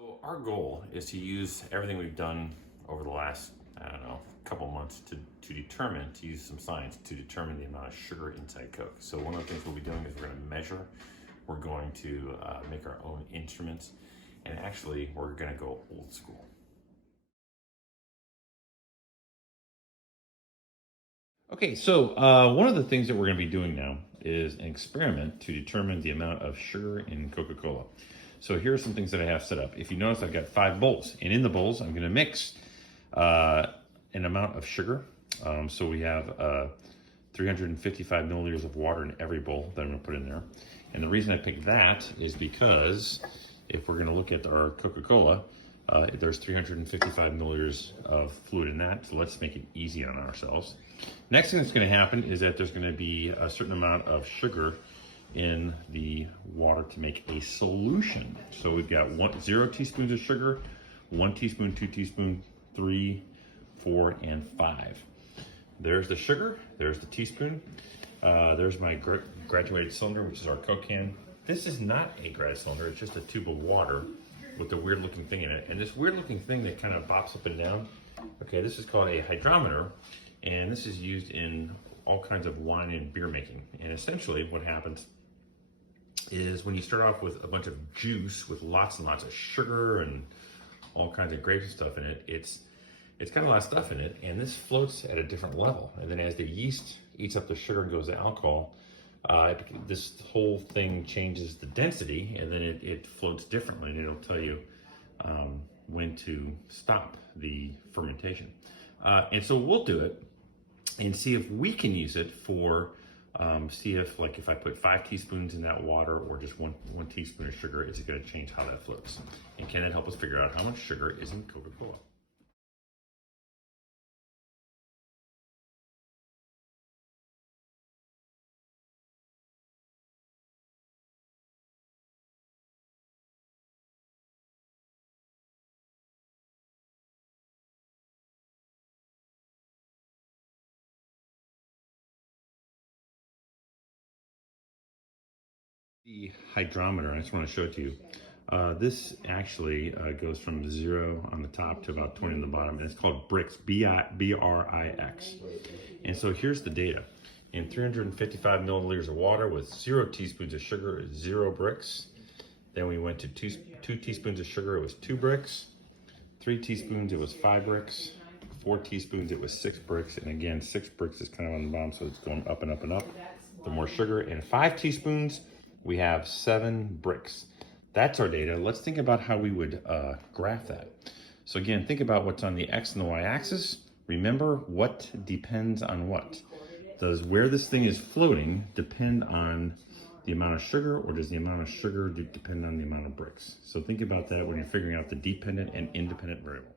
So our goal is to use everything we've done over the last, I don't know, couple months to use some science to determine the amount of sugar inside Coke. So one of the things we'll be doing is we're going to measure, we're going to make our own instruments, and actually we're going to go old school. Okay, so one of the things that we're going to be doing now is an experiment to determine the amount of sugar in Coca-Cola. So here are some things that I have set up. If you notice, I've got 5 bowls, and in the bowls, I'm going to mix an amount of sugar. So we have 355 milliliters of water in every bowl that I'm going to put in there. And the reason I picked that is because if we're going to look at our Coca-Cola, there's 355 milliliters of fluid in that, so let's make it easy on ourselves. Next thing that's going to happen is that there's going to be a certain amount of sugar in the water to make a solution. So we've got 0 teaspoons of sugar, 1 teaspoon, 2 teaspoons, 3, 4, and 5. There's the sugar, there's the teaspoon, there's my graduated cylinder, which is our Coke can. This is not a grad cylinder, it's just a tube of water with a weird looking thing in it. And this weird looking thing that kind of bops up and down, okay, this is called a hydrometer, and this is used in all kinds of wine and beer making. And essentially what happens is when you start off with a bunch of juice with lots and lots of sugar and all kinds of grapes and stuff in it, it's got a lot of stuff in it, and this floats at a different level. And then as the yeast eats up the sugar and goes to alcohol, this whole thing changes the density, and then it floats differently, and it'll tell you when to stop the fermentation. And so we'll do it and see if we can use it for, see if, like, if I put 5 teaspoons in that water or just one teaspoon of sugar, is it going to change how that floats? And can it help us figure out how much sugar is in Coca-Cola? The hydrometer, I just want to show it to you. This actually goes from 0 on the top to about 20 on the bottom, and it's called Brix, B-R-I-X. And so here's the data. In 355 milliliters of water with 0 teaspoons of sugar, 0 Brix. Then we went to 2 teaspoons of sugar, it was 2 Brix. 3 teaspoons, it was 5 Brix. 4 teaspoons, it was 6 Brix. And again, 6 Brix is kind of on the bottom, so it's going up and up and up. The more sugar. And 5 teaspoons, we have 7 Brix. That's our data. Let's think about how we would graph that. So again, think about what's on the X and the Y axis. Remember, what depends on what? Does where this thing is floating depend on the amount of sugar, or does the amount of sugar depend on the amount of Brix? So think about that when you're figuring out the dependent and independent variable.